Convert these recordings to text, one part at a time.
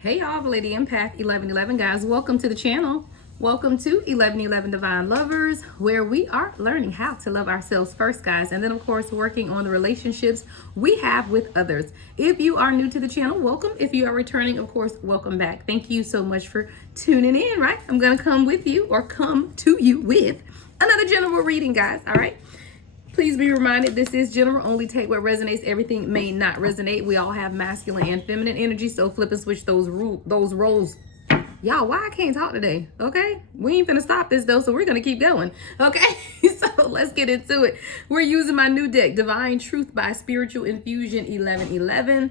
Hey y'all, Lady Empath 1111 guys, welcome to the channel. Welcome to 1111 Divine Lovers, where we are learning how to love ourselves first, guys, and then of course working on the relationships we have with others. If you are new to the channel, welcome. If you are returning, of course, welcome back. Thank you so much for tuning in, right? I'm gonna come to you with another general reading, guys. All right. Please be reminded, this is general. Only take what resonates. Everything may not resonate. We all have masculine and feminine energy, so flip and switch those roles. Y'all, why I can't talk today? Okay, we ain't gonna stop this though, so we're gonna keep going. Okay, so let's get into it. We're using my new deck, Divine Truth by Spiritual Infusion 1111.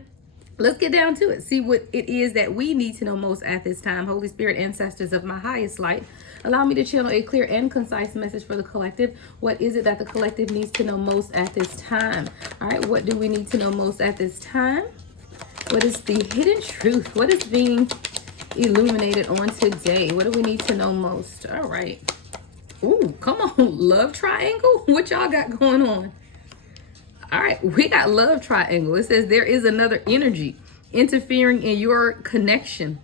Let's get down to it. See what it is that we need to know most at this time. Holy Spirit, ancestors of my highest light, allow me to channel a clear and concise message for the collective. What is it that the collective needs to know most at this time? All right, what do we need to know most at this time? What is the hidden truth? What is being illuminated on today? What do we need to know most? All right. Ooh, come on, love triangle. What y'all got going on? All right, we got love triangle. It says there is another energy interfering in your connection.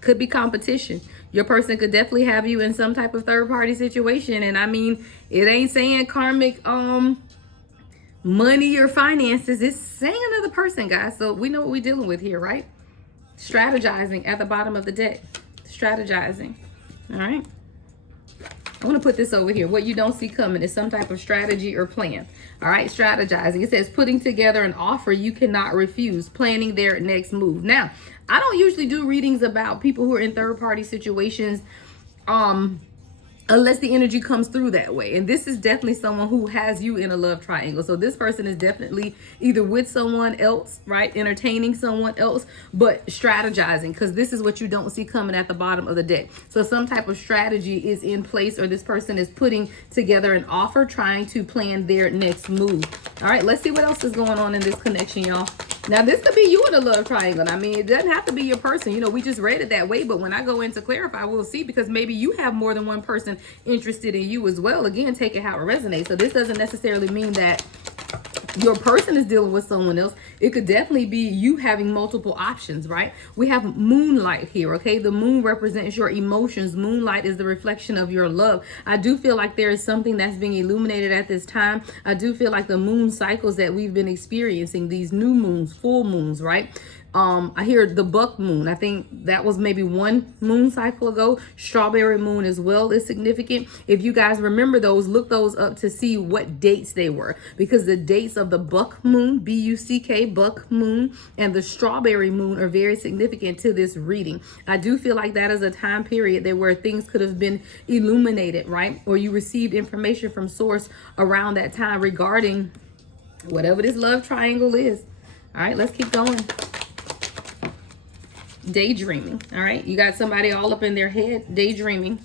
Could be competition. Your person could definitely have you in some type of third party situation. And I mean, it ain't saying karmic money or finances. It's saying another person, guys. So we know what we're dealing with here, right? Strategizing at the bottom of the deck. Strategizing. All right. I want to put this over here. What you don't see coming is some type of strategy or plan. All right, strategizing. It says putting together an offer you cannot refuse, planning their next move. Now, I don't usually do readings about people who are in third-party situations unless the energy comes through that way. And this is definitely someone who has you in a love triangle. So this person is definitely either with someone else, right? Entertaining someone else, but strategizing, because this is what you don't see coming at the bottom of the deck. So some type of strategy is in place, or this person is putting together an offer, trying to plan their next move. All right, let's see what else is going on in this connection, y'all. Now, this could be you in a love triangle. I mean, it doesn't have to be your person. You know, we just read it that way. But when I go in to clarify, we'll see, because maybe you have more than one person interested in you as well. Again, take it how it resonates. So this doesn't necessarily mean that your person is dealing with someone else. It could definitely be you having multiple options, right? We have moonlight here, okay? The moon represents your emotions. Moonlight is the reflection of your love. I do feel like there is something that's being illuminated at this time. I do feel like the moon cycles that we've been experiencing, these new moons, full moons, right? I hear the buck moon. I think that was maybe one moon cycle ago. Strawberry moon as well is significant. If you guys remember those, look those up to see what dates they were, because the dates of the buck moon, B-U-C-K, buck moon, and the strawberry moon are very significant to this reading. I do feel like that is a time period that where things could have been illuminated, right? Or you received information from source around that time regarding whatever this love triangle is. All right, let's keep going. Daydreaming. All right, you got somebody all up in their head daydreaming.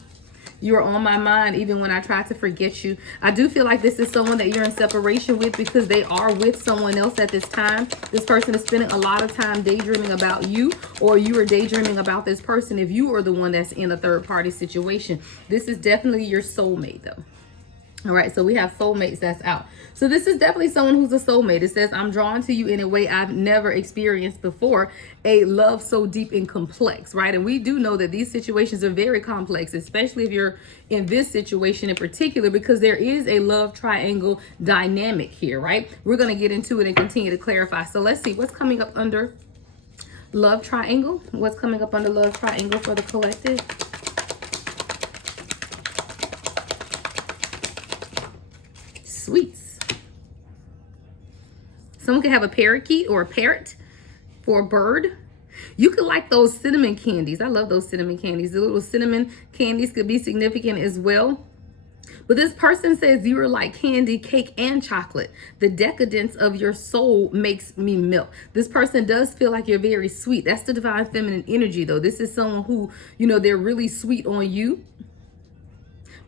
You are on my mind even when I try to forget you. I do feel like this is someone that you're in separation with, because they are with someone else at this time. This person is spending a lot of time daydreaming about you, or you are daydreaming about this person if you are the one that's in a third party situation. This is definitely your soulmate though. All right, so we have soulmates that's out. So this is definitely someone who's a soulmate. It says, I'm drawn to you in a way I've never experienced before. A love so deep and complex, right? And we do know that these situations are very complex, especially if you're in this situation in particular, because there is a love triangle dynamic here, right? We're going to get into it and continue to clarify. So let's see what's coming up under love triangle. What's coming up under love triangle for the collective? Sweets. Someone could have a parakeet or a parrot for a bird. You could like those cinnamon candies. I love those cinnamon candies. The little cinnamon candies could be significant as well. But this person says you are like candy, cake, and chocolate. The decadence of your soul makes me melt. This person does feel like you're very sweet. That's the divine feminine energy, though. This is someone who, you know, they're really sweet on you.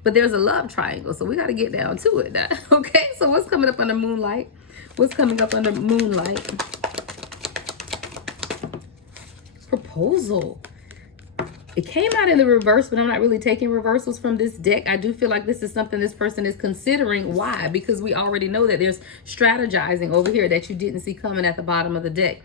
But there's a love triangle, so we got to get down to it now. Okay, so what's coming up under moonlight? What's coming up under moonlight? Proposal. It came out in the reverse, but I'm not really taking reversals from this deck. I do feel like this is something this person is considering. Why? Because we already know that there's strategizing over here that you didn't see coming at the bottom of the deck.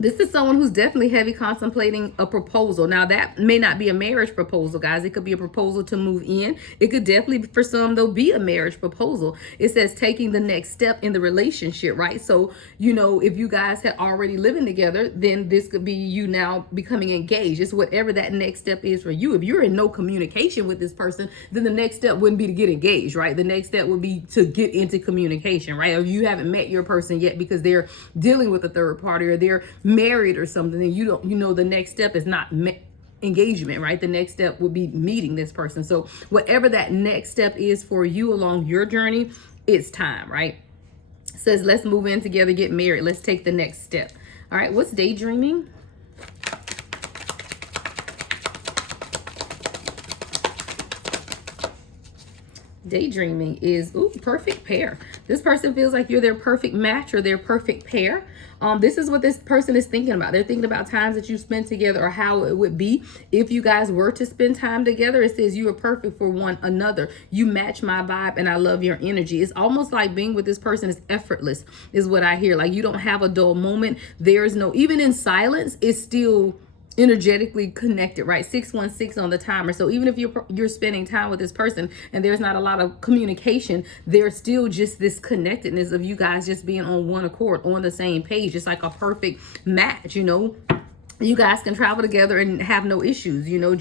This is someone who's definitely heavy contemplating a proposal. Now, that may not be a marriage proposal, guys. It could be a proposal to move in. It could definitely, for some, though, be a marriage proposal. It says taking the next step in the relationship, right? So, you know, if you guys had already living together, then this could be you now becoming engaged. It's whatever that next step is for you. If you're in no communication with this person, then the next step wouldn't be to get engaged, right? The next step would be to get into communication, right? Or you haven't met your person yet because they're dealing with a third party, or they're married or something, and you know the next step is not engagement, right? The next step would be meeting this person. So whatever that next step is for you along your journey, it's time, right? It says let's move in together, get married, let's take the next step. All right, what's daydreaming? Daydreaming is perfect pair. This person feels like you're their perfect match or their perfect pair. This is what this person is thinking about. They're thinking about times that you spent together, or how it would be if you guys were to spend time together. It says you are perfect for one another. You match my vibe and I love your energy. It's almost like being with this person is effortless, is what I hear. Like you don't have a dull moment. There's no, even in silence, it's still energetically connected, right? 616 on the timer. So even if you're spending time with this person and there's not a lot of communication, there's still just this connectedness of you guys just being on one accord, on the same page. It's like a perfect match, you know. You guys can travel together and have no issues, you know,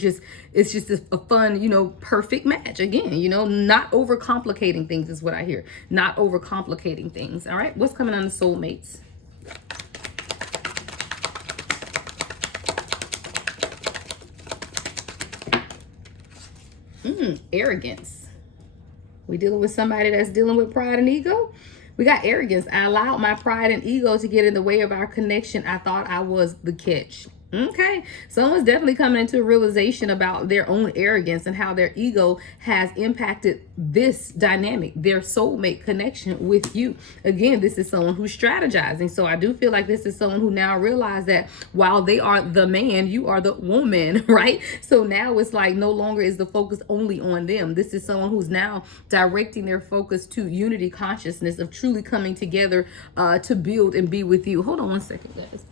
it's just a fun, you know, perfect match. Again, you know, not overcomplicating things is what I hear. Not overcomplicating things. All right, what's coming on the soulmates? Arrogance. We dealing with somebody that's dealing with pride and ego. We got arrogance. I allowed my pride and ego to get in the way of our connection. I thought I was the catch. Okay, someone's definitely coming into a realization about their own arrogance and how their ego has impacted this dynamic, their soulmate connection with you. Again, this is someone who's strategizing. So I do feel like this is someone who now realized that while they are the man, you are the woman, right? So now it's like no longer is the focus only on them. This is someone who's now directing their focus to unity consciousness of truly coming together to build and be with you. Hold on one second, guys.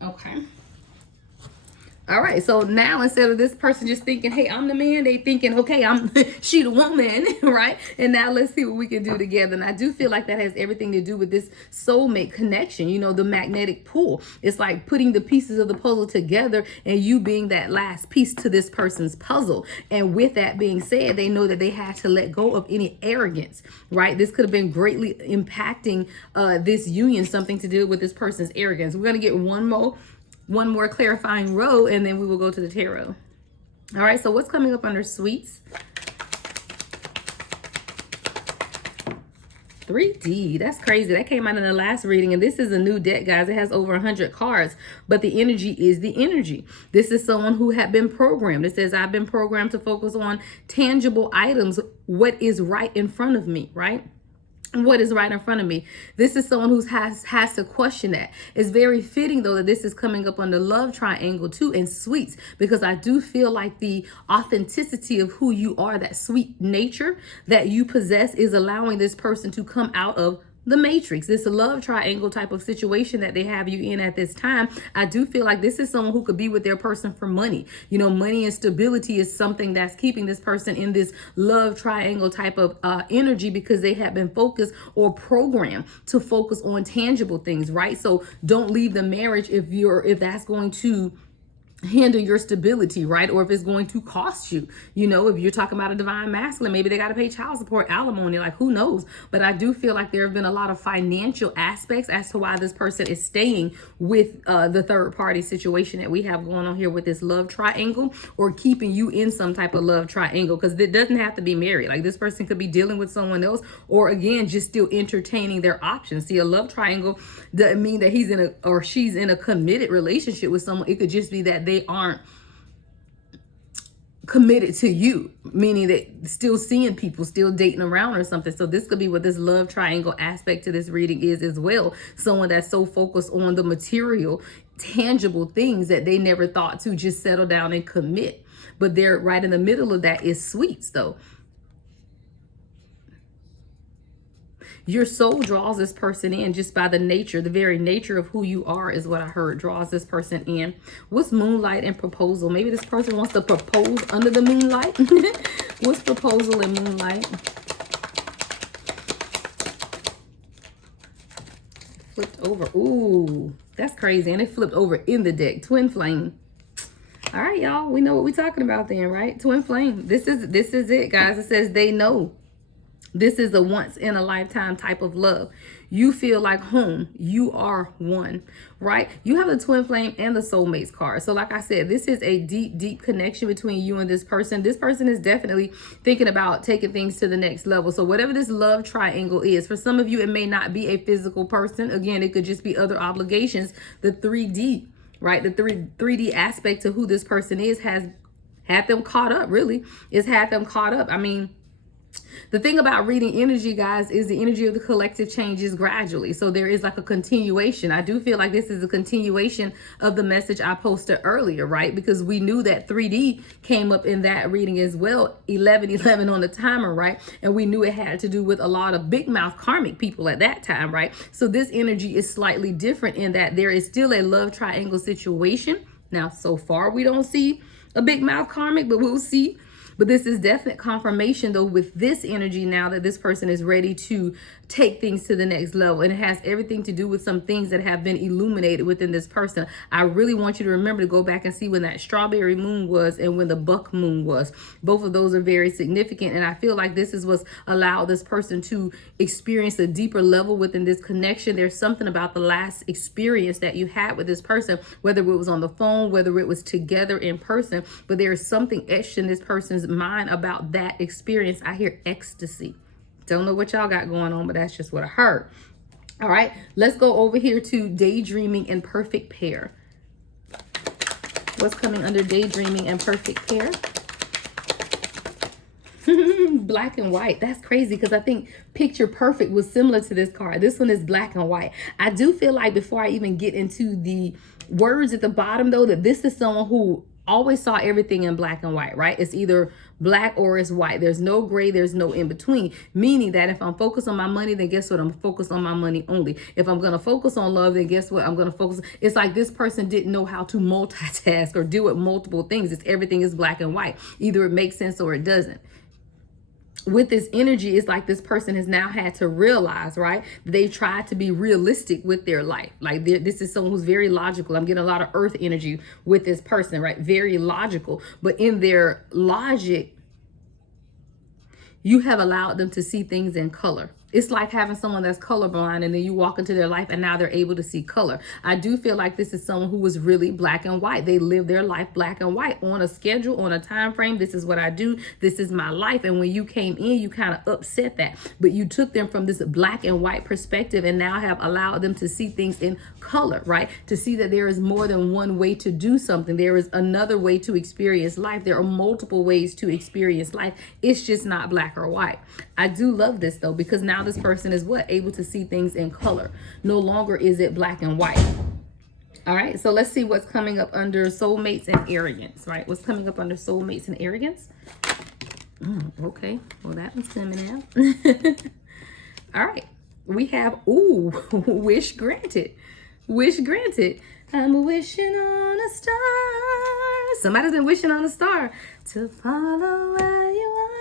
Okay. All right, so now instead of this person just thinking, hey, I'm the man, they thinking, okay, I'm she the woman, right? And now let's see what we can do together. And I do feel like that has everything to do with this soulmate connection, you know, the magnetic pull. It's like putting the pieces of the puzzle together and you being that last piece to this person's puzzle. And with that being said, they know that they had to let go of any arrogance, right? This could have been greatly impacting this union, something to do with this person's arrogance. We're going to get one more clarifying row, and then we will go to the tarot. All right, so what's coming up under sweets? 3D. That's crazy. That came out in the last reading, and this is a new deck, guys. It has over 100 cards, but the energy is the energy. This is someone who had been programmed. It says, I've been programmed to focus on tangible items, what is right in front of me, right? What is right in front of me. This is someone who has to question that. It's very fitting, though, that this is coming up on the love triangle too, and sweets, because I do feel like the authenticity of who you are, that sweet nature that you possess, is allowing this person to come out of the matrix, this love triangle type of situation that they have you in at this time. I do feel like this is someone who could be with their person for money. You know, money and stability is something that's keeping this person in this love triangle type of energy, because they have been focused or programmed to focus on tangible things, right? So don't leave the marriage if that's going to hinder your stability, right? Or if it's going to cost you, you know, if you're talking about a divine masculine, maybe they got to pay child support, alimony, like who knows? But I do feel like there have been a lot of financial aspects as to why this person is staying with the third party situation that we have going on here with this love triangle, or keeping you in some type of love triangle, because it doesn't have to be married. Like this person could be dealing with someone else, or again, just still entertaining their options. See, a love triangle doesn't mean that he's in a or she's in a committed relationship with someone. It could just be that they aren't committed to you, meaning that still seeing people, still dating around or something. So this could be what this love triangle aspect to this reading is as well. Someone that's so focused on the material, tangible things that they never thought to just settle down and commit. But they're right in the middle of that is sweets, though. Your soul draws this person in just by the nature, the very nature of who you are is what I heard, draws this person in. What's moonlight and proposal? Maybe this person wants to propose under the moonlight. What's proposal and moonlight? Flipped over. Ooh, that's crazy. And it flipped over in the deck. Twin flame. All right, y'all. We know what we're talking about then, right? Twin flame. This is it, guys. It says they know. This is a once in a lifetime type of love. You feel like home. You are one, right? You have the twin flame and the soulmates card. So like I said, this is a deep, deep connection between you and this person. This person is definitely thinking about taking things to the next level. So whatever this love triangle is, for some of you, it may not be a physical person. Again, it could just be other obligations. The 3D, right? The 3D aspect to who this person is has had them caught up, really. It's had them caught up. I mean, the thing about reading energy, guys, is the energy of the collective changes gradually. So there is like a continuation. I do feel like this is a continuation of the message I posted earlier, right? Because we knew that 3D came up in that reading as well. 1111 on the timer, right? And we knew it had to do with a lot of big mouth karmic people at that time, right? So this energy is slightly different in that there is still a love triangle situation. Now, so far, we don't see a big mouth karmic, but we'll see. But this is definite confirmation, though, with this energy now that this person is ready to take things to the next level. And it has everything to do with some things that have been illuminated within this person. I really want you to remember to go back and see when that strawberry moon was and when the buck moon was. Both of those are very significant. And I feel like this is what's allowed this person to experience a deeper level within this connection. There's something about the last experience that you had with this person, whether it was on the phone, whether it was together in person, but there is something etched in this person's mind about that experience. I hear ecstasy. Don't know what y'all got going on, but that's just what I heard. All right, let's go over here to daydreaming and perfect pair. What's coming under daydreaming and perfect pair? Black and white. That's crazy because I think picture perfect was similar to this card. This one is black and white. I do feel like before I even get into the words at the bottom, though, that this is someone who always saw everything in black and white, right? It's either black or it's white. There's no gray, there's no in between. Meaning that if I'm focused on my money, then guess what? I'm focused on my money only. If I'm going to focus on love, then guess what? I'm going to focus. It's like this person didn't know how to multitask or do it multiple things. It's everything is black and white. Either it makes sense or it doesn't. With this energy, it's like this person has now had to realize, right? They tried to be realistic with their life. Like this is someone who's very logical. I'm getting a lot of earth energy with this person, right? Very logical. But in their logic, you have allowed them to see things in color. It's like having someone that's colorblind and then you walk into their life and now they're able to see color. I do feel like this is someone who was really black and white. They live their life black and white on a schedule, on a time frame. This is what I do. This is my life. And when you came in, you kind of upset that. But you took them from this black and white perspective and now have allowed them to see things in color, right? To see that there is more than one way to do something. There is another way to experience life. There are multiple ways to experience life. It's just not black or white. I do love this though, because now this person is what? Able to see things in color. No longer is it black and white. All right, so let's see what's coming up under soulmates and arrogance, right? What's coming up under soulmates and arrogance? Okay, well that one's coming out. All right, we have, ooh, wish granted. Wish granted. I'm wishing on a star. Somebody's been wishing on a star to follow where you are.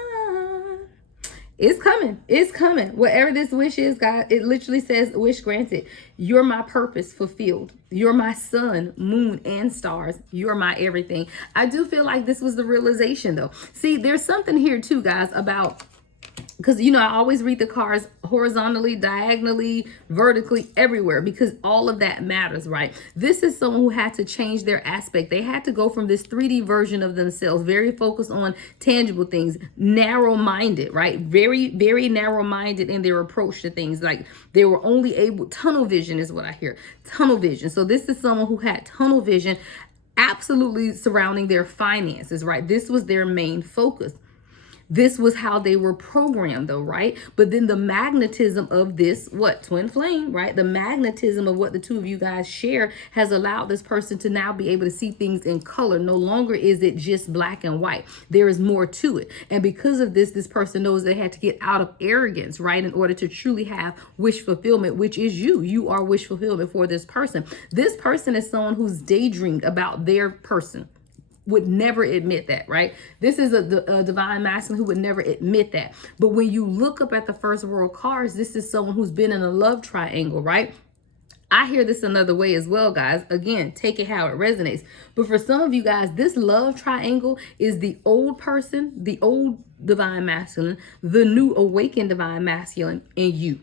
It's coming. It's coming. Whatever this wish is, God, it literally says wish granted. You're my purpose fulfilled. You're my sun, moon, and stars. You're my everything. I do feel like this was the realization, though. See, there's something here, too, guys, about... Because, you know, I always read the cards horizontally, diagonally, vertically, everywhere, because all of that matters, right? This is someone who had to change their aspect. They had to go from this 3D version of themselves, very focused on tangible things, narrow-minded, right? Very, very narrow-minded in their approach to things. Like they were only able, tunnel vision is what I hear, tunnel vision. So this is someone who had tunnel vision absolutely surrounding their finances, right? This was their main focus. This was how they were programmed though, right? But then the magnetism of this, what, twin flame, right? The magnetism of what the two of you guys share has allowed this person to now be able to see things in color. No longer is it just black and white. There is more to it. And because of this, this person knows they had to get out of arrogance, right? In order to truly have wish fulfillment, which is you. You are wish fulfillment for this person. This person is someone who's daydreamed about their person. Would never admit that, right? This is a divine masculine who would never admit that. But when you look up at the first world cards, this is someone who's been in a love triangle, right? I hear this another way as well, guys. Again, take it how it resonates. But for some of you guys, this love triangle is the old person, the old divine masculine, the new awakened divine masculine, and you.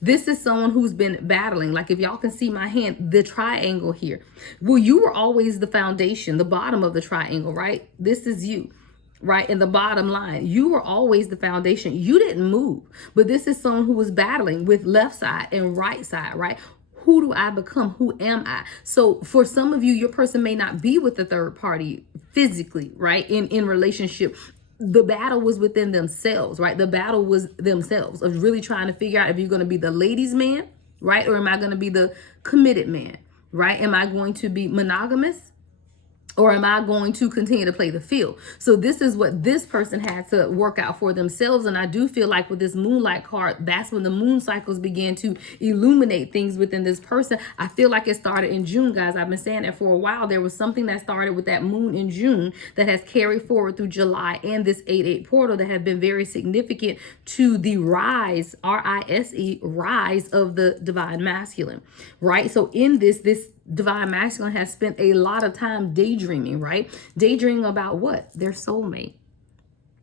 This is someone who's been battling. Like if y'all can see my hand, the triangle here. Well, you were always the foundation, the bottom of the triangle, right? This is you, right? And the bottom line, you were always the foundation. You didn't move. But this is someone who was battling with left side and right side, right? Who do I become? Who am I? So for some of you, your person may not be with the third party physically, right? In relationship. The battle was within themselves, right? The battle was themselves of really trying to figure out if you're going to be the ladies' man, right? Or am I going to be the committed man, right? Am I going to be monogamous? Or am I going to continue to play the field? So this is what this person had to work out for themselves. And I do feel like with this moonlight card, that's when the moon cycles began to illuminate things within this person. I feel like it started in June, guys. I've been saying that for a while. There was something that started with that moon in June that has carried forward through July and this 8-8 portal that have been very significant to the rise, R-I-S-E, rise of the divine masculine, right? So in this divine masculine has spent a lot of time daydreaming, right? Daydreaming about what? Their soulmate.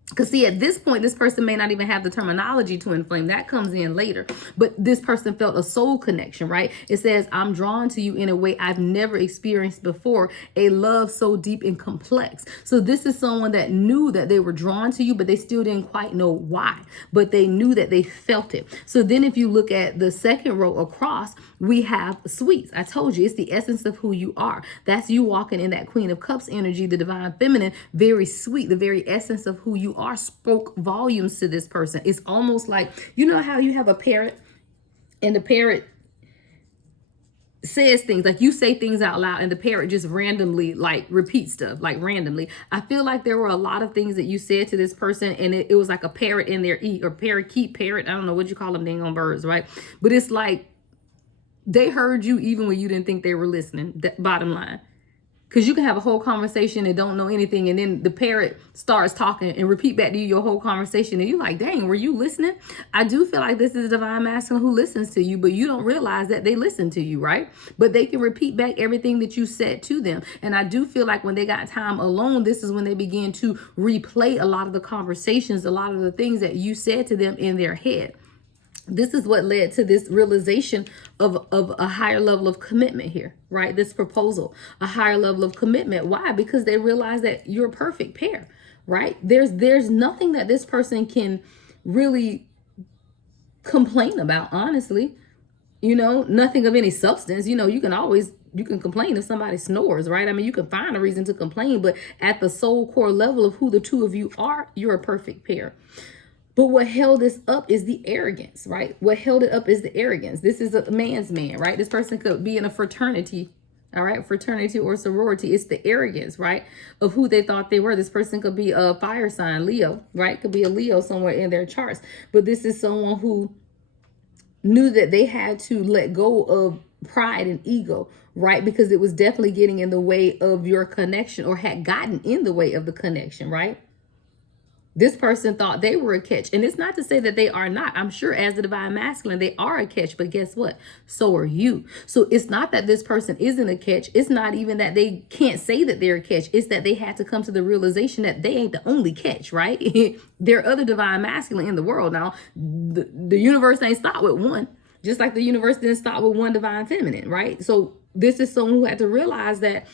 Because see, at this point, this person may not even have the terminology twin flame. That comes in later. But this person felt a soul connection, right? It says, I'm drawn to you in a way I've never experienced before. A love so deep and complex. So this is someone that knew that they were drawn to you, but they still didn't quite know why. But they knew that they felt it. So then if you look at the second row across, we have sweets. I told you, it's the essence of who you are. That's you walking in that Queen of Cups energy, the divine feminine, very sweet. The very essence of who you are spoke volumes to this person. It's almost like, you know how you have a parrot and the parrot says things, like you say things out loud and the parrot just randomly like repeats stuff, like randomly. I feel like there were a lot of things that you said to this person and it was like a parrot in their ear, or parakeet, parrot. I don't know what you call them, dang on birds, right? But it's like they heard you even when you didn't think they were listening. That bottom line. Because you can have a whole conversation and don't know anything, and then the parrot starts talking and repeat back to you your whole conversation, and you're like, dang, were you listening? I do feel like this is a divine masculine who listens to you, but you don't realize that they listen to you, right? But they can repeat back everything that you said to them. And I do feel like when they got time alone, this is when they begin to replay a lot of the conversations, a lot of the things that you said to them in their head. This is what led to this realization of a higher level of commitment here, right? This proposal, a higher level of commitment. Why? Because they realize that you're a perfect pair, right? There's nothing that this person can really complain about, honestly. You know, nothing of any substance. You know, you can complain if somebody snores, right? I mean, you can find a reason to complain, but at the soul core level of who the two of you are, you're a perfect pair. But what held this up is the arrogance, right? What held it up is the arrogance. This is a man's man, right? This person could be in a fraternity, all right? Fraternity or sorority. It's the arrogance, right? Of who they thought they were. This person could be a fire sign, Leo, right? Could be a Leo somewhere in their charts. But this is someone who knew that they had to let go of pride and ego, right? Because it was definitely getting in the way of your connection, or had gotten in the way of the connection, right? This person thought they were a catch. And it's not to say that they are not. I'm sure as the divine masculine, they are a catch. But guess what? So are you. So it's not that this person isn't a catch. It's not even that they can't say that they're a catch. It's that they had to come to the realization that they ain't the only catch, right? There are other divine masculine in the world. Now, the universe ain't stopped with one. Just like the universe didn't stop with one divine feminine, right? So this is someone who had to realize that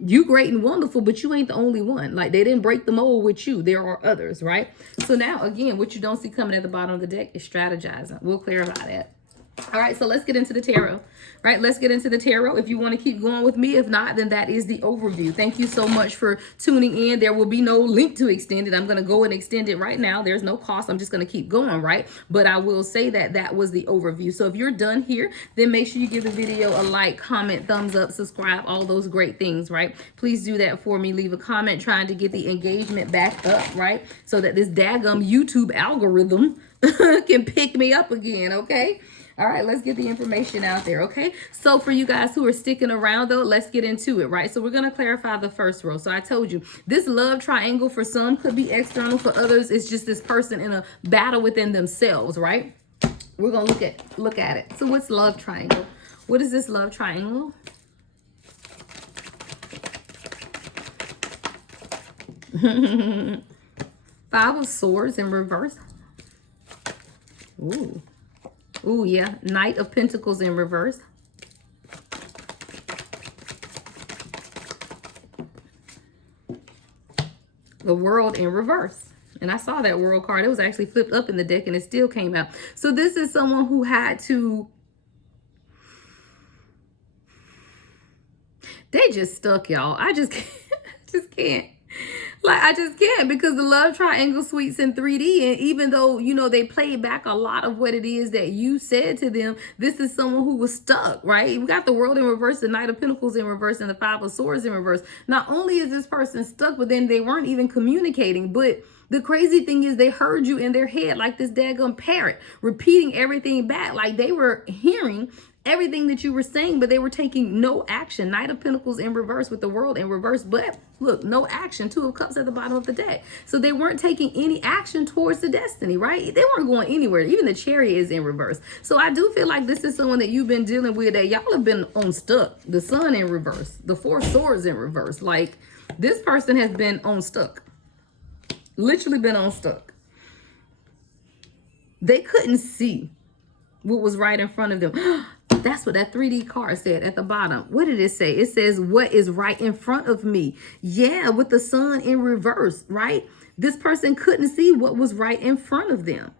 you great and wonderful, but you ain't the only one. Like, they didn't break the mold with you. There are others, right? So now, again, what you don't see coming at the bottom of the deck is strategizing. We'll clarify that. All right, so let's get into the tarot. Right, let's get into the tarot. If you want to keep going with me, if not, then that is the overview. Thank you so much for tuning in. There will be no link to extend it. I'm going to go and extend it right now. There's no cost. I'm just going to keep going, right? But I will say that that was the overview. So if you're done here, then make sure you give the video a like, comment, thumbs up, subscribe, all those great things, right? Please do that for me. Leave a comment trying to get the engagement back up, right? So that this daggum YouTube algorithm can pick me up again, okay? All right, let's get the information out there, okay? So for you guys who are sticking around, though, let's get into it, right? So we're going to clarify the first row. So I told you, this love triangle for some could be external. For others, it's just this person in a battle within themselves, right? We're going to look at it. So what's love triangle? What is this love triangle? Five of Swords in reverse. Ooh. Ooh, yeah. Knight of Pentacles in reverse. The World in reverse. And I saw that World card. It was actually flipped up in the deck and it still came out. So this is someone who had to... They just stuck, y'all. I just can't. Like, I just can't, because the love triangle suites in 3D. And even though, you know, they played back a lot of what it is that you said to them, this is someone who was stuck, right? We got the World in reverse, the Knight of Pentacles in reverse, and the Five of Swords in reverse. Not only is this person stuck, but then they weren't even communicating. But the crazy thing is they heard you in their head like this daggum parrot, repeating everything back. Like they were hearing everything that you were saying, but they were taking no action. Knight of Pentacles in reverse with the World in reverse, but look, no action. Two of Cups at the bottom of the deck. So they weren't taking any action towards the destiny, right? They weren't going anywhere. Even the Chariot is in reverse. So I do feel like this is someone that you've been dealing with, that y'all have been on stuck. The Sun in reverse, the Four of Swords in reverse. Like, this person has been on stuck. Literally been on stuck. They couldn't see what was right in front of them. That's what that 3D card said at the bottom. What did it say? It says, what is right in front of me? Yeah, with the Sun in reverse, right? This person couldn't see what was right in front of them.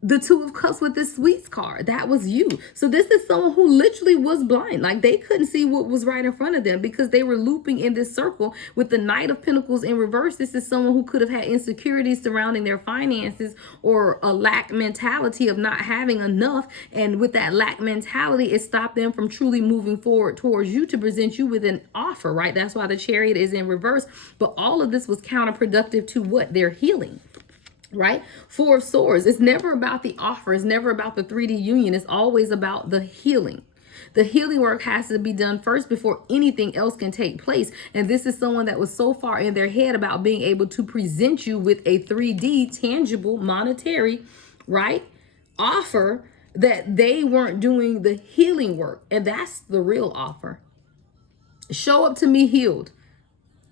The Two of Cups with the Sweets card, that was you. So this is someone who literally was blind. Like, they couldn't see what was right in front of them because they were looping in this circle with the Knight of Pentacles in reverse. This is someone who could have had insecurities surrounding their finances, or a lack mentality of not having enough. And with that lack mentality, it stopped them from truly moving forward towards you to present you with an offer, right? That's why the Chariot is in reverse. But all of this was counterproductive to what they're healing. Right? Four of Swords. It's never about the offer. It's never about the 3D union. It's always about the healing. The healing work has to be done first before anything else can take place. And this is someone that was so far in their head about being able to present you with a 3D, tangible, monetary, right, offer, that they weren't doing the healing work. And that's the real offer. Show up to me healed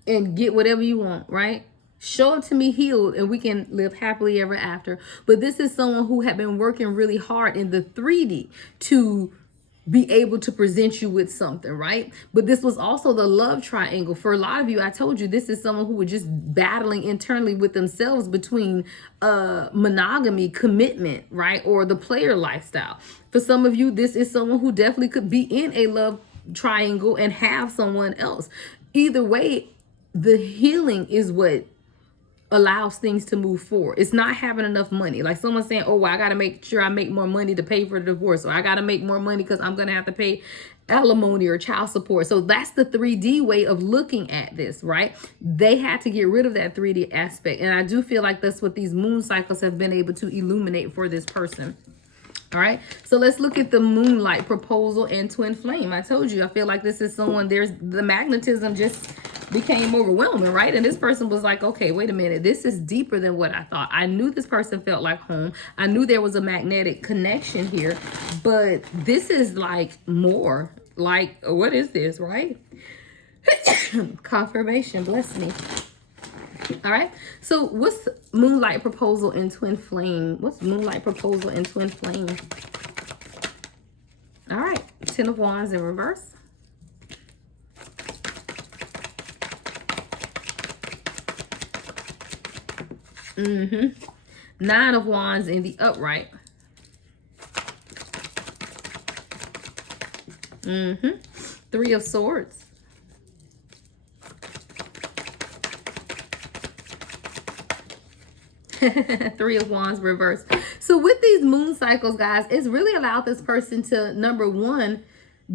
and get whatever you want, right? Show up to me healed and we can live happily ever after. But this is someone who had been working really hard in the 3D to be able to present you with something, right? But this was also the love triangle. For a lot of you, I told you, this is someone who was just battling internally with themselves between monogamy, commitment, right? Or the player lifestyle. For some of you, this is someone who definitely could be in a love triangle and have someone else. Either way, the healing is what allows things to move forward. It's not having enough money. Like someone saying, oh, well, I got to make sure I make more money to pay for the divorce, or I got to make more money because I'm going to have to pay alimony or child support. So that's the 3D way of looking at this, right? They had to get rid of that 3D aspect. And I do feel like that's what these moon cycles have been able to illuminate for this person. All right, so let's look at the Moonlight proposal and Twin Flame. I told you, I feel like this is someone, there's the magnetism just became overwhelming, right? And this person was like, okay, wait a minute, this is deeper than what I thought. I knew this person felt like home. I knew there was a magnetic connection here, but this is like more. Like, what is this, right? Confirmation, bless me. All right, so what's Moonlight proposal and Twin Flame? What's Moonlight proposal and Twin Flame? All right, 10 of Wands in reverse. Mm-hmm. 9 of Wands in the upright. Three of Swords. Three of Wands reverse. So with these moon cycles, guys, it's really allowed this person to, number one,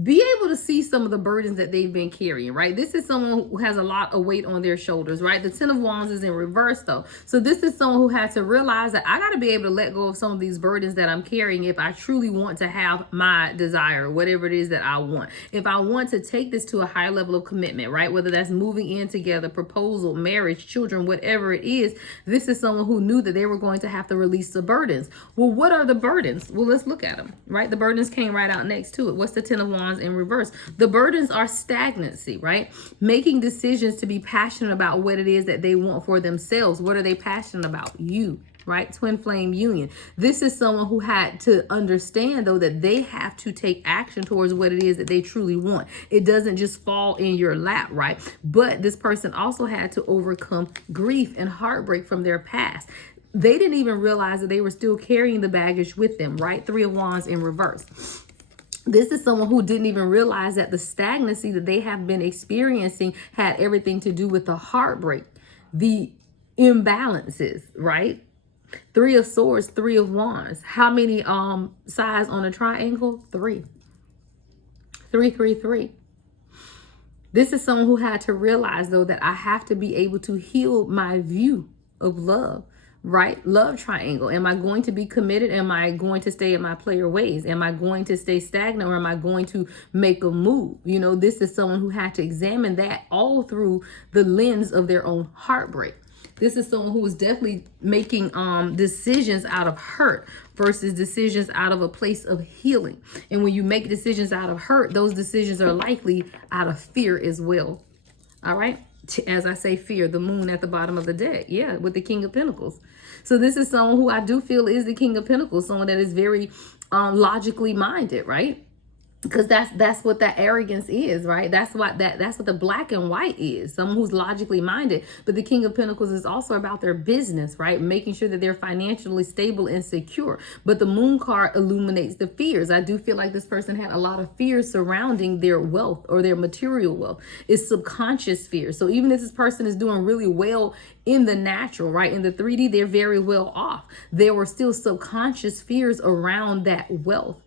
be able to see some of the burdens that they've been carrying, right? This is someone who has a lot of weight on their shoulders, right? The Ten of Wands is in reverse, though. So this is someone who had to realize that I got to be able to let go of some of these burdens that I'm carrying if I truly want to have my desire, whatever it is that I want. If I want to take this to a higher level of commitment, right? Whether that's moving in together, proposal, marriage, children, whatever it is, this is someone who knew that they were going to have to release the burdens. Well, what are the burdens? Well, let's look at them, right? The burdens came right out next to it. What's the Ten of Wands in reverse? The burdens are stagnancy, right? Making decisions to be passionate about what it is that they want for themselves. What are they passionate about? You, right? Twin flame union. This is someone who had to understand, though, that they have to take action towards what it is that they truly want. It doesn't just fall in your lap, right? But this person also had to overcome grief and heartbreak from their past. They didn't even realize that they were still carrying the baggage with them, right? Three of Wands in reverse. This is someone who didn't even realize that the stagnancy that they have been experiencing had everything to do with the heartbreak, the imbalances, right? Three of Swords, Three of Wands. How many sides on a triangle? Three. Three, three, three. This is someone who had to realize, though, that I have to be able to heal my view of love. Right? Love triangle. Am I going to be committed? Am I going to stay in my player ways? Am I going to stay stagnant, or am I going to make a move? You know, this is someone who had to examine that all through the lens of their own heartbreak. This is someone who was definitely making decisions out of hurt versus decisions out of a place of healing. And when you make decisions out of hurt, those decisions are likely out of fear as well. All right? As I say, fear, the moon at the bottom of the deck. Yeah, with the King of Pentacles. So this is someone who I do feel is the King of Pentacles, someone that is very logically minded, right? Because that's what that arrogance is, right? That's what the black and white is. Someone who's logically minded. But the King of Pentacles is also about their business, right? Making sure that they're financially stable and secure. But the moon card illuminates the fears. I do feel like this person had a lot of fears surrounding their wealth or their material wealth. It's subconscious fear. So even if this person is doing really well in the natural, right? In the 3D, they're very well off. There were still subconscious fears around that wealth.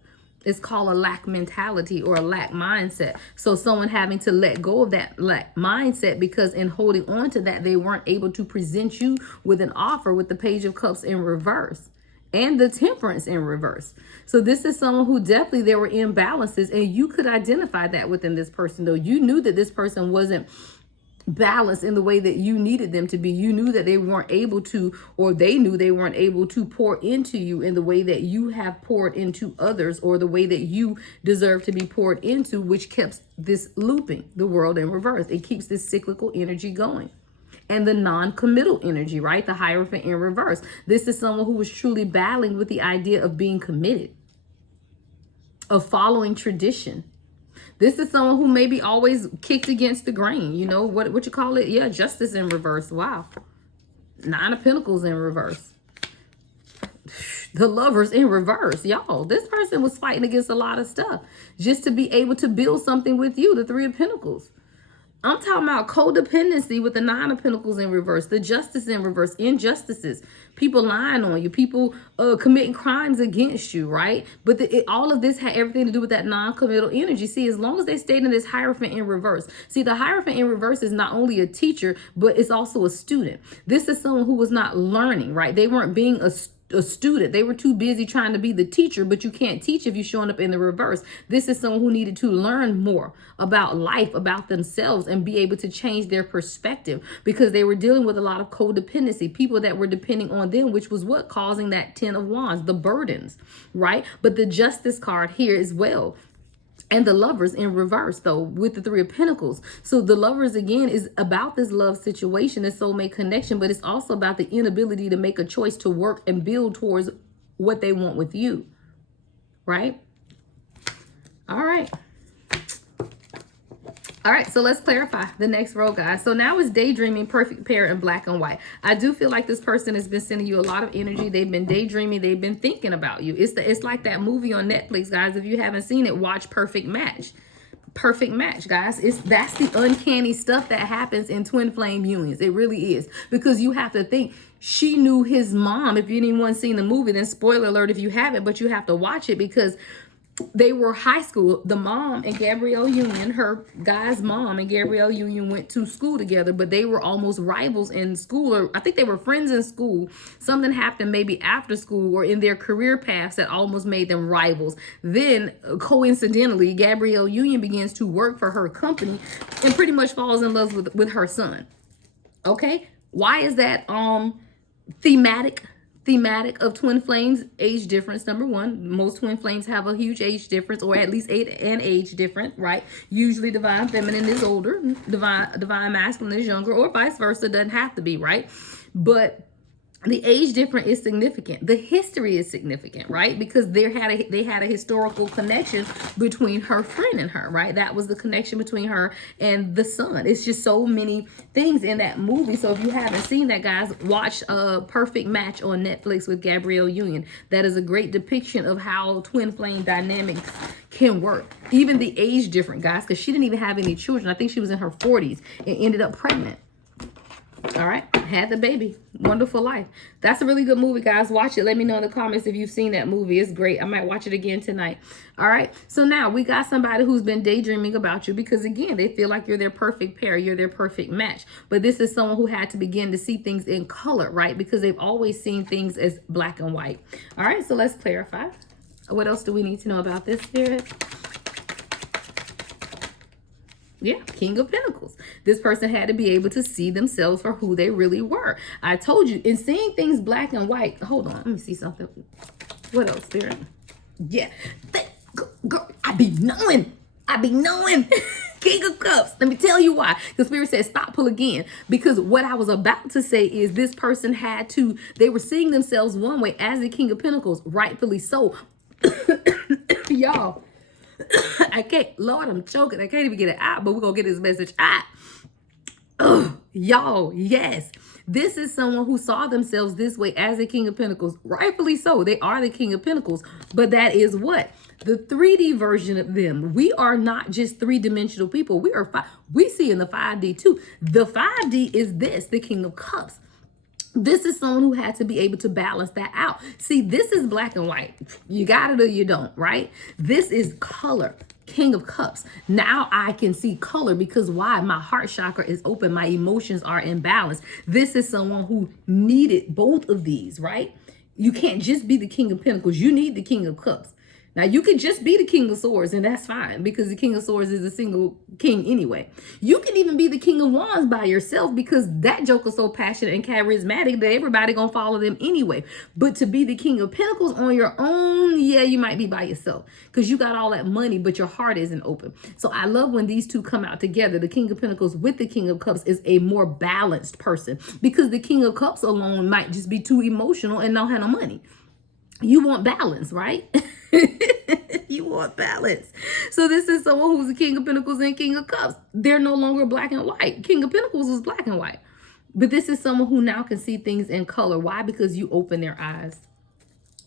It's called a lack mentality or a lack mindset. So someone having to let go of that lack mindset, because in holding on to that, they weren't able to present you with an offer with the Page of Cups in reverse and the Temperance in reverse. So this is someone who definitely there were imbalances, and you could identify that within this person, though. You knew that this person wasn't balanced in the way that you needed them to be. You knew that they weren't able to, or they knew they weren't able to pour into you in the way that you have poured into others, or the way that you deserve to be poured into, which keeps this looping, the world in reverse. It keeps this cyclical energy going. And the non-committal energy, right? The Hierophant in reverse. This is someone who was truly battling with the idea of being committed, of following tradition. This is someone who maybe always kicked against the grain. You know, what you call it? Yeah, Justice in reverse. Wow. Nine of Pentacles in reverse. The Lovers in reverse. Y'all, this person was fighting against a lot of stuff just to be able to build something with you. The Three of Pentacles. I'm talking about codependency with the Nine of Pentacles in reverse, the Justice in reverse, injustices, people lying on you, people committing crimes against you, right? But all of this had everything to do with that non-committal energy. See, as long as they stayed in this Hierophant in reverse. See, the Hierophant in reverse is not only a teacher, but it's also a student. This is someone who was not learning, right? They weren't being a student. They were too busy trying to be the teacher, but you can't teach if you're showing up in the reverse. This is someone who needed to learn more about life, about themselves, and be able to change their perspective, because they were dealing with a lot of codependency, people that were depending on them, which was what causing that Ten of Wands, the burdens, right? But the Justice card here as well. And the Lovers in reverse, though, with the Three of Pentacles. So the Lovers, again, is about this love situation, this soulmate connection, but it's also about the inability to make a choice to work and build towards what they want with you, right? All right. All right, so let's clarify the next row, guys. So now it's daydreaming, perfect pair, and black and white. I do feel like this person has been sending you a lot of energy. They've been daydreaming. They've been thinking about you. It's like that movie on Netflix, guys. If you haven't seen it, watch Perfect Match. perfect match, guys. That's the uncanny stuff that happens in twin flame unions. It really is, because you have to think, she knew his mom. If anyone's seen the movie, then spoiler alert if you haven't, but you have to watch it, because they were high school. The mom and Gabrielle Union, her guy's mom and Gabrielle Union went to school together, but they were almost rivals in school, or I think they were friends in school. Something happened maybe after school or in their career paths that almost made them rivals. Then coincidentally, Gabrielle Union begins to work for her company and pretty much falls in love with her son. Okay, why is that thematic of twin flames? Age difference, number one. Most twin flames have a huge age difference, or at least an age difference, right? Usually divine feminine is older, divine masculine is younger, or vice versa. Doesn't have to be, right? But the age difference is significant. The history is significant, right? Because they had a historical connection between her friend and her, right? That was the connection between her and the son. It's just so many things in that movie. So if you haven't seen that, guys, watch Perfect Match on Netflix with Gabrielle Union. That is a great depiction of how twin flame dynamics can work. Even the age difference, guys, because she didn't even have any children. I think she was in her 40s and ended up pregnant. All right, had the baby. Wonderful life. That's a really good movie, guys. Watch it. Let me know in the comments if you've seen that movie. It's great. I might watch it again tonight. All right, so now we got somebody who's been daydreaming about you, because again, they feel like you're their perfect pair, you're their perfect match. But this is someone who had to begin to see things in color, right? Because they've always seen things as black and white. All right, so let's clarify. What else do we need to know about this, Spirit? Yeah, King of Pentacles. This person had to be able to see themselves for who they really were. I told you, in seeing things black and white. Hold on, let me see something. What else, Spirit? Yeah, girl, I be knowing. King of Cups. Let me tell you why. The Spirit said stop, pull again. Because what I was about to say is this person they were seeing themselves one way as the King of Pentacles, rightfully so. Y'all. I can't, Lord, I'm choking. I can't even get it out, but we're going to get this message out. Y'all, yes. This is someone who saw themselves this way as the King of Pentacles. Rightfully so. They are the King of Pentacles. But that is what? The 3D version of them. We are not just three-dimensional people. We see in the 5D too. The 5D is this, the King of Cups. This is someone who had to be able to balance that out. See, this is black and white. You got it or you don't, right? This is color, King of Cups. Now I can see color because why? My heart chakra is open. My emotions are in balance. This is someone who needed both of these, right? You can't just be the King of Pentacles. You need the King of Cups. Now, you could just be the King of Swords, and that's fine, because the King of Swords is a single king anyway. You can even be the King of Wands by yourself, because that joker's so passionate and charismatic that everybody gonna follow them anyway. But to be the King of Pentacles on your own, yeah, you might be by yourself, because you got all that money, but your heart isn't open. So I love when these two come out together. The King of Pentacles with the King of Cups is a more balanced person, because the King of Cups alone might just be too emotional and not have no money. You want balance, right? You want balance. So this is someone who's the King of Pentacles and King of Cups. They're no longer black and white. King of Pentacles was black and white. But this is someone who now can see things in color. Why? Because you open their eyes.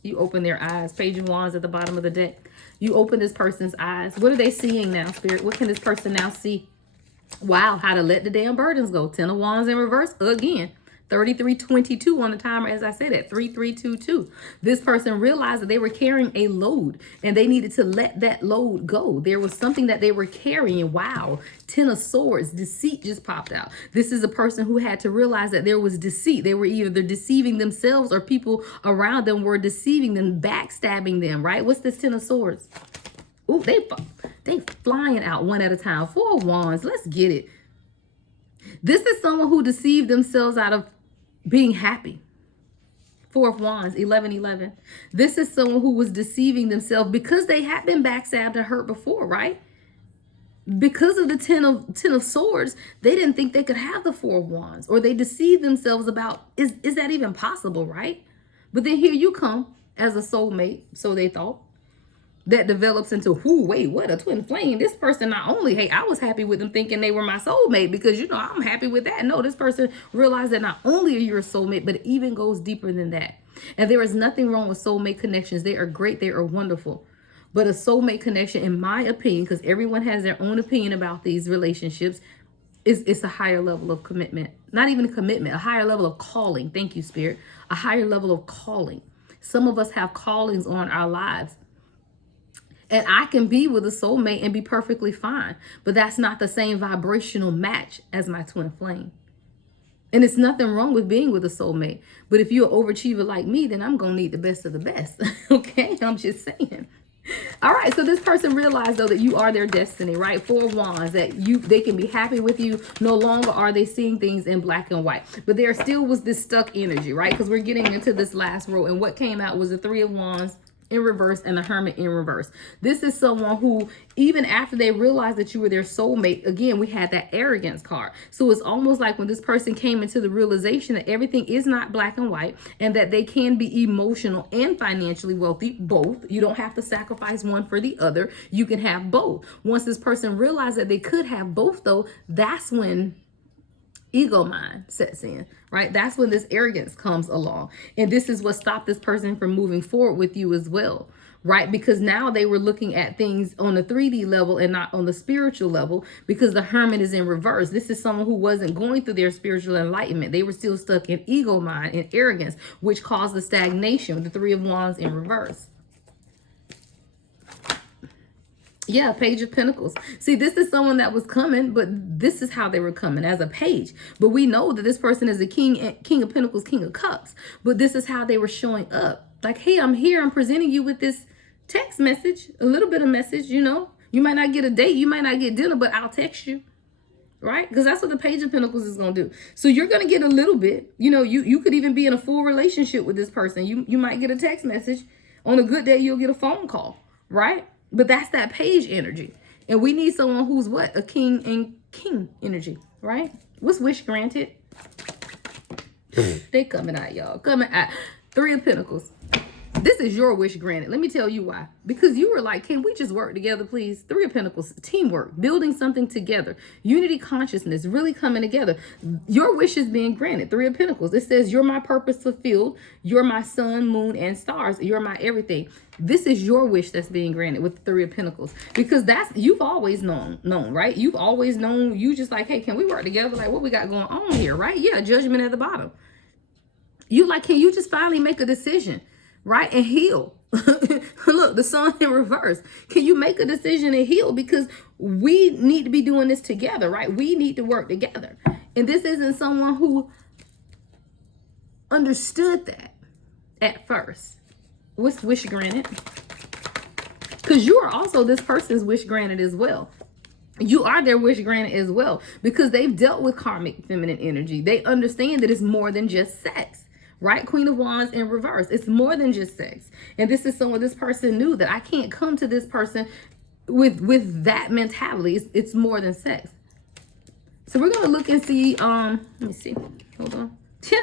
You open their eyes. Page of Wands at the bottom of the deck. You open this person's eyes. What are they seeing now, Spirit? What can this person now see? Wow, how to let the damn burdens go. 10 of Wands in reverse again. 3322 on the timer, as I said, at 3322. This person realized that they were carrying a load and they needed to let that load go. There was something that they were carrying. Wow. 10 of Swords, deceit just popped out. This is a person who had to realize that there was deceit. They were either deceiving themselves or people around them were deceiving them, backstabbing them, right? What's this 10 of Swords? Ooh, they flying out one at a time. 4 of Wands, let's get it. This is someone who deceived themselves out of being happy. 4 of Wands, 1111. This is someone who was deceiving themselves because they had been backstabbed and hurt before, right? Because of the 10 of Swords, they didn't think they could have the 4 of Wands, or they deceived themselves about, is that even possible, right? But then here you come as a soulmate, so they thought. That develops into, whoo, wait, what, a twin flame? This person not only, hey, I was happy with them thinking they were my soulmate because, I'm happy with that. No, this person realized that not only are you a soulmate, but it even goes deeper than that. And there is nothing wrong with soulmate connections. They are great. They are wonderful. But a soulmate connection, in my opinion, because everyone has their own opinion about these relationships, it's a higher level of commitment. Not even a commitment, a higher level of calling. Thank you, Spirit. A higher level of calling. Some of us have callings on our lives. And I can be with a soulmate and be perfectly fine. But that's not the same vibrational match as my twin flame. And it's nothing wrong with being with a soulmate. But if you're an overachiever like me, then I'm going to need the best of the best. Okay? I'm just saying. All right, so this person realized, though, that you are their destiny, right? 4 of Wands, that they can be happy with you. No longer are they seeing things in black and white. But there still was this stuck energy, right? Because we're getting into this last row. And what came out was the 3 of Wands in reverse and the Hermit in reverse. This is someone who, even after they realized that you were their soulmate, again, we had that arrogance card. So it's almost like when this person came into the realization that everything is not black and white, and that they can be emotional and financially wealthy, both. You don't have to sacrifice one for the other. You can have both. Once this person realized that they could have both, though, that's when ego mind sets in, right? That's when this arrogance comes along. And this is what stopped this person from moving forward with you as well, right? Because now they were looking at things on the 3D level and not on the spiritual level, because the Hermit is in reverse. This is someone who wasn't going through their spiritual enlightenment. They were still stuck in ego mind and arrogance, which caused the stagnation with the 3 of Wands in reverse. Yeah, Page of Pentacles. See, this is someone that was coming, but this is how they were coming, as a page. But we know that this person is a king of Pentacles, King of Cups. But this is how they were showing up. Like, hey, I'm here. I'm presenting you with this text message, a little bit of message, you know. You might not get a date. You might not get dinner, but I'll text you. Right? Because that's what the Page of Pentacles is going to do. So you're going to get a little bit. You know, you could even be in a full relationship with this person. You might get a text message. On a good day, you'll get a phone call. Right? But that's that page energy. And we need someone who's what? A king and king energy, right? What's wish granted? They coming out, y'all. Coming out. 3 of Pentacles. This is your wish granted. Let me tell you why. Because you were like, can we just work together, please? 3 of Pentacles. Teamwork. Building something together. Unity consciousness. Really coming together. Your wish is being granted. 3 of Pentacles. It says, you're my purpose fulfilled. You're my sun, moon, and stars. You're my everything. This is your wish that's being granted with the 3 of Pentacles. Because you've always known, right? You've always known. You just like, hey, can we work together? Like, what we got going on here, right? Yeah, judgment at the bottom. You like, can you just finally make a decision? Right? And heal. Look, the sun in reverse. Can you make a decision and heal? Because we need to be doing this together, right? We need to work together. And this isn't someone who understood that at first. What's wish granted? Because you are also this person's wish granted as well. You are their wish granted as well. Because they've dealt with karmic feminine energy. They understand that it's more than just sex. Right? Queen of Wands in reverse. It's more than just sex. And this is someone, this person knew that I can't come to this person with that mentality. It's more than sex. So we're going to look and see. Let me see. Hold on.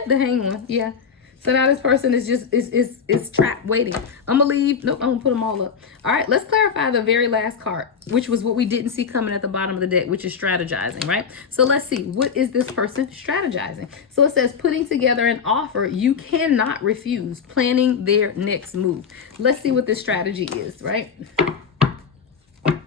The Hanged One. Yeah. So now this person is just, is trapped waiting. I'm going to leave. Nope, I'm going to put them all up. All right, let's clarify the very last card, which was what we didn't see coming at the bottom of the deck, which is strategizing, right? So let's see. What is this person strategizing? So it says putting together an offer you cannot refuse, planning their next move. Let's see what this strategy is, right? I'm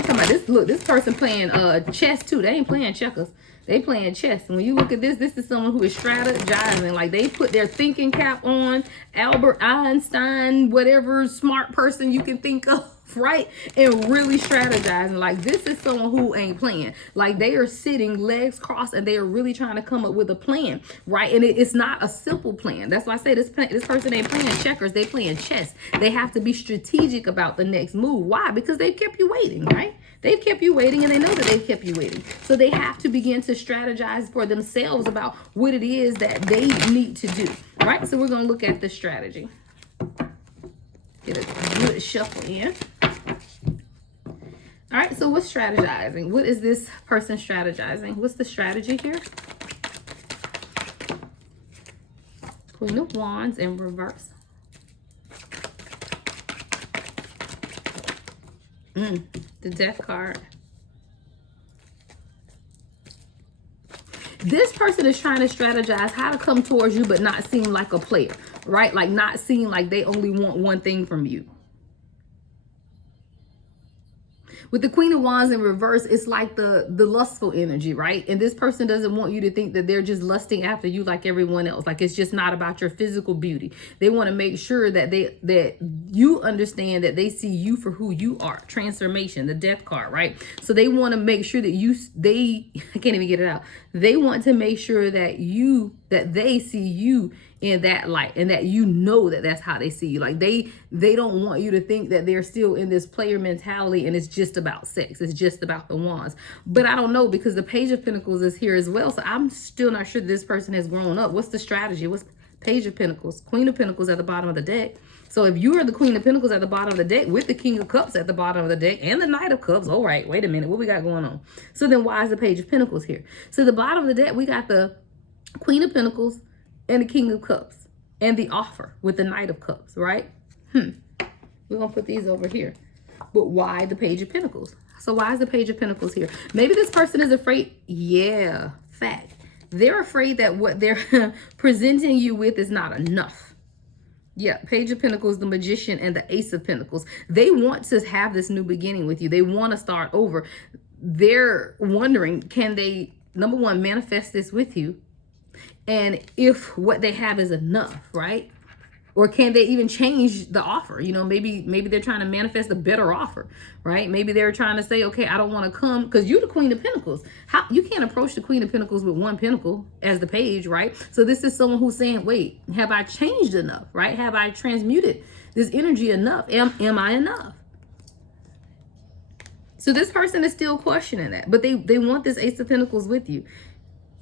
talking about this. Look, this person playing chess too. They ain't playing checkers. They playing chess. And when you look at this, this is someone who is strategizing. Like they put their thinking cap on, Albert Einstein, whatever smart person you can think of, right? And really strategizing. Like this is someone who ain't playing. Like they are sitting legs crossed and they are really trying to come up with a plan, right? And it's not a simple plan. That's why I say this person ain't playing checkers. They playing chess. They have to be strategic about the next move. Why? Because they've kept you waiting, right? They've kept you waiting and they know that they've kept you waiting. So they have to begin to strategize for themselves about what it is that they need to do, right? So we're going to look at the strategy. Get a good shuffle in. All right, so what's strategizing? What is this person strategizing? What's the strategy here? Queen of Wands in reverse. The Death card. This person is trying to strategize how to come towards you but not seem like a player, right? Like not seem like they only want one thing from you. With the Queen of Wands in reverse, it's like the lustful energy, right? And this person doesn't want you to think that they're just lusting after you like everyone else. Like, it's just not about your physical beauty. They want to make sure that that you understand that they see you for who you are. Transformation, the death card, right? So they want to make sure that I can't even get it out. They want to make sure that they see you in that light, and that you know that that's how they see you. Like, they don't want you to think that they're still in this player mentality and it's just about sex, it's just about the wands. But I don't know, because the Page of Pentacles is here as well, so I'm still not sure this person has grown up. What's the strategy? What's Page of Pentacles? Queen of Pentacles at the bottom of the deck. So if you are the Queen of Pentacles at the bottom of the deck with the King of Cups at the bottom of the deck and the Knight of Cups, all right, wait a minute, what we got going on? So then why is the Page of Pentacles here? So the bottom of the deck, we got the Queen of Pentacles and the King of Cups and the offer with the Knight of Cups, right? We're gonna put these over here. But why the Page of Pentacles? So why is the Page of Pentacles here? Maybe this person is afraid. Yeah, fact. They're afraid that what they're presenting you with is not enough. Yeah, Page of Pentacles, the Magician, and the Ace of Pentacles. They want to have this new beginning with you. They want to start over. They're wondering, can they, number one, manifest this with you? And if what they have is enough, right? Or can they even change the offer? You know, maybe they're trying to manifest a better offer, right? Maybe they're trying to say, okay, I don't want to come, because you're the Queen of Pentacles. You can't approach the Queen of Pentacles with one pentacle as the page, right? So this is someone who's saying, wait, have I changed enough, right? Have I transmuted this energy enough? Am I enough? So this person is still questioning that, but they want this Ace of Pentacles with you.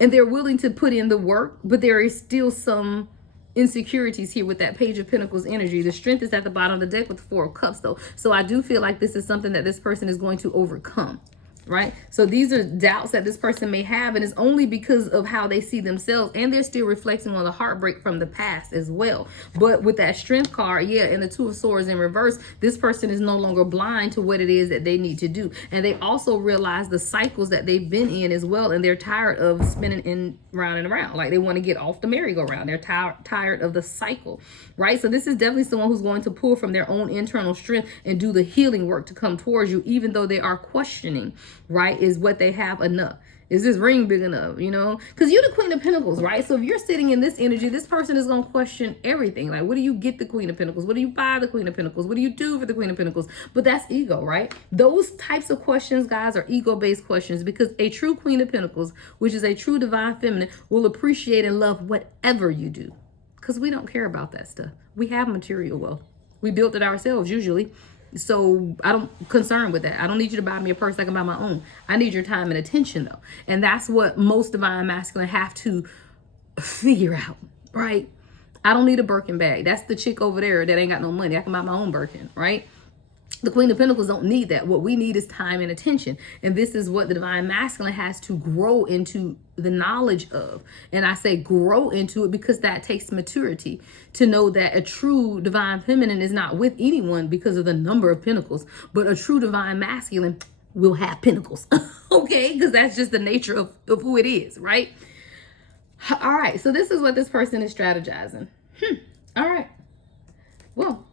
And they're willing to put in the work, but there is still some insecurities here with that Page of Pentacles energy. The Strength is at the bottom of the deck with the Four of Cups, though. So I do feel like this is something that this person is going to overcome, right? So these are doubts that this person may have, and it's only because of how they see themselves, and they're still reflecting on the heartbreak from the past as well. But with that Strength card, yeah, and the Two of Swords in reverse, this person is no longer blind to what it is that they need to do. And they also realize the cycles that they've been in as well, and they're tired of spinning in round and around. Like, they want to get off the merry-go-round. They're tired of the cycle, right? So this is definitely someone who's going to pull from their own internal strength and do the healing work to come towards you, even though they are questioning, right? Is what they have enough? Is this ring big enough? You know, because you're the Queen of Pentacles, right? So if you're sitting in this energy, this person is going to question everything. Like, what do you get the Queen of Pentacles? What do you buy the Queen of Pentacles? What do you do for the Queen of Pentacles? But that's ego, right? Those types of questions, guys, are ego-based questions, because a true Queen of Pentacles, which is a true divine feminine, will appreciate and love whatever you do, because we don't care about that stuff. We have material wealth. We built it ourselves usually. So I don't concern with that. I don't need you to buy me a purse. I can buy my own. I need your time and attention, though. And that's what most divine masculine have to figure out, right? I don't need a Birkin bag. That's the chick over there that ain't got no money. I can buy my own Birkin, right? The Queen of Pentacles don't need that. What we need is time and attention. And this is what the divine masculine has to grow into the knowledge of. And I say grow into it because that takes maturity to know that a true divine feminine is not with anyone because of the number of pentacles, but a true divine masculine will have pentacles. Okay? Because that's just the nature of who it is, right? All right. So this is what this person is strategizing. All right. Well,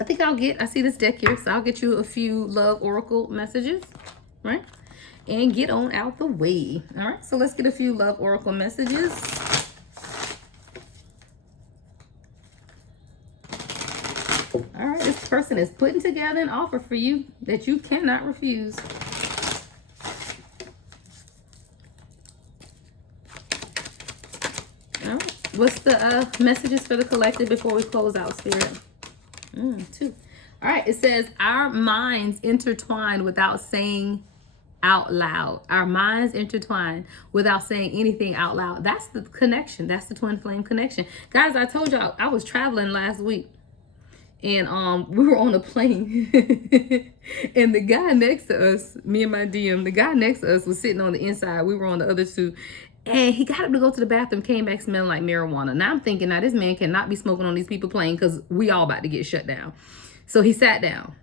I think I see this deck here, so I'll get you a few love oracle messages, right? And get on out the way. All right, so let's get a few love oracle messages. All right, this person is putting together an offer for you that you cannot refuse. All right, what's the messages for the collective before we close out, Spirit? 2. All right, it says our minds intertwine without saying out loud. Our minds intertwine without saying anything out loud. That's the connection. That's the twin flame connection. Guys, I told y'all I was traveling last week, and we were on a plane and the guy next to us, me and my DM, the guy next to us was sitting on the inside. We were on the other two. And he got up to go to the bathroom, came back smelling like marijuana. Now I'm thinking, now this man cannot be smoking on these people plane because we all about to get shut down. So he sat down.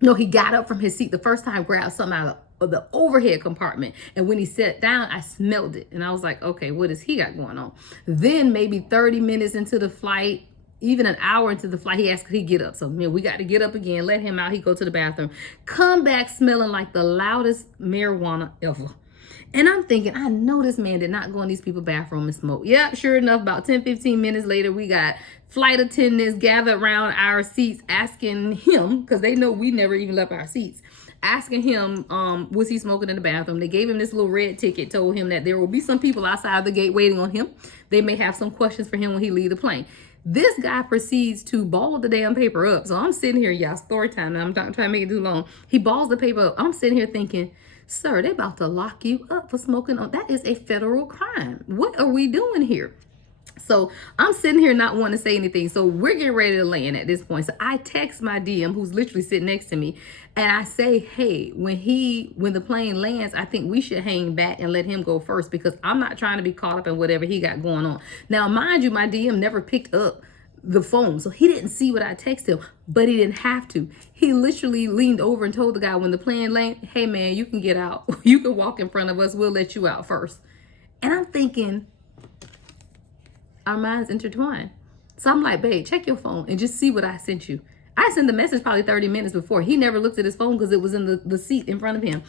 No, he got up from his seat the first time, grabbed something out of the overhead compartment. And when he sat down, I smelled it. And I was like, okay, what does he got going on? Then maybe 30 minutes into the flight, even an hour into the flight, he asked could he get up. So, man, we got to get up again, let him out. He go to the bathroom, come back smelling like the loudest marijuana ever. And I'm thinking, I know this man did not go in these people's bathroom and smoke. Yep, sure enough, about 10, 15 minutes later, we got flight attendants gathered around our seats asking him, because they know we never even left our seats, asking him, was he smoking in the bathroom? They gave him this little red ticket, told him that there will be some people outside the gate waiting on him. They may have some questions for him when he leave the plane. This guy proceeds to ball the damn paper up. So I'm sitting here, y'all, story time, and I'm not trying to make it too long. He balls the paper up. I'm sitting here thinking, sir, they about to lock you up for smoking. That is a federal crime. What are we doing here? So I'm sitting here not wanting to say anything. So we're getting ready to land at this point. So I text my DM, who's literally sitting next to me, and I say, hey, when the plane lands, I think we should hang back and let him go first, because I'm not trying to be caught up in whatever he got going on. Now, mind you, my DM never picked up the phone, so he didn't see what I texted him, but he didn't have to. He literally leaned over and told the guy when the plane landed, hey man, you can get out. You can walk in front of us. We'll let you out first. And I'm thinking, our minds intertwined. So I'm like, babe, check your phone and just see what I sent you. I sent the message probably 30 minutes before. He never looked at his phone because it was in the seat in front of him.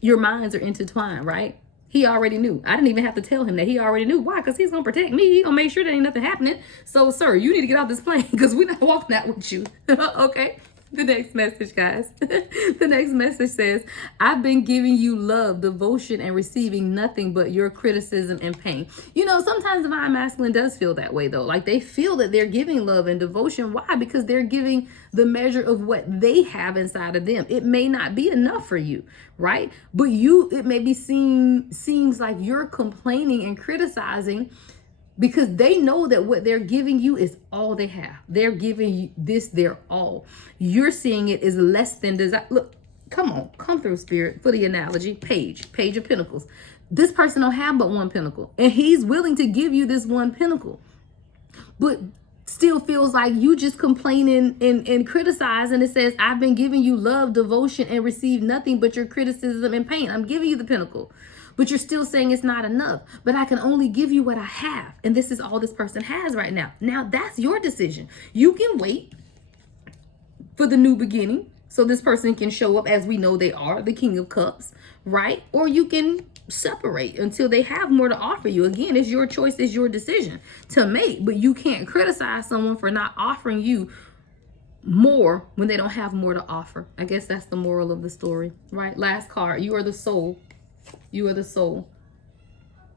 Your minds are intertwined, right? He already knew. I didn't even have to tell him that. He already knew. Why? Because he's going to protect me. He's going to make sure there ain't nothing happening. So, sir, you need to get off this plane because we're not walking out with you. Okay? The next message, guys. The next message says, I've been giving you love, devotion, and receiving nothing but your criticism and pain. You know, sometimes the divine masculine does feel that way, though. Like they feel that they're giving love and devotion. Why? Because they're giving the measure of what they have inside of them. It may not be enough for you, right? But it may be seems like you're complaining and criticizing because they know that what they're giving you is all they have. They're giving you this, their all. You're seeing it as less than desire. Look, come on, come through, Spirit, for the analogy. Page of Pentacles. This person don't have but one pinnacle, and he's willing to give you this one pinnacle, but still feels like you just complaining and criticizing. It says, I've been giving you love, devotion, and receive nothing but your criticism and pain. I'm giving you the pinnacle, but you're still saying it's not enough. But I can only give you what I have. And this is all this person has right now. Now that's your decision. You can wait for the new beginning so this person can show up as we know they are, the King of Cups, right? Or you can separate until they have more to offer you. Again, it's your choice, it's your decision to make, but you can't criticize someone for not offering you more when they don't have more to offer. I guess that's the moral of the story, right? Last card. You are the soul. You are the soul.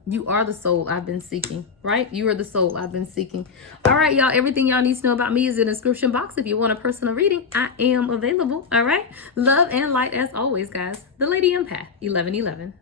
You are the soul I've been seeking, right? You are the soul I've been seeking. All right, y'all. Everything y'all need to know about me is in the description box. If you want a personal reading, I am available. All right. Love and light as always, guys. The Lady Empath 1111.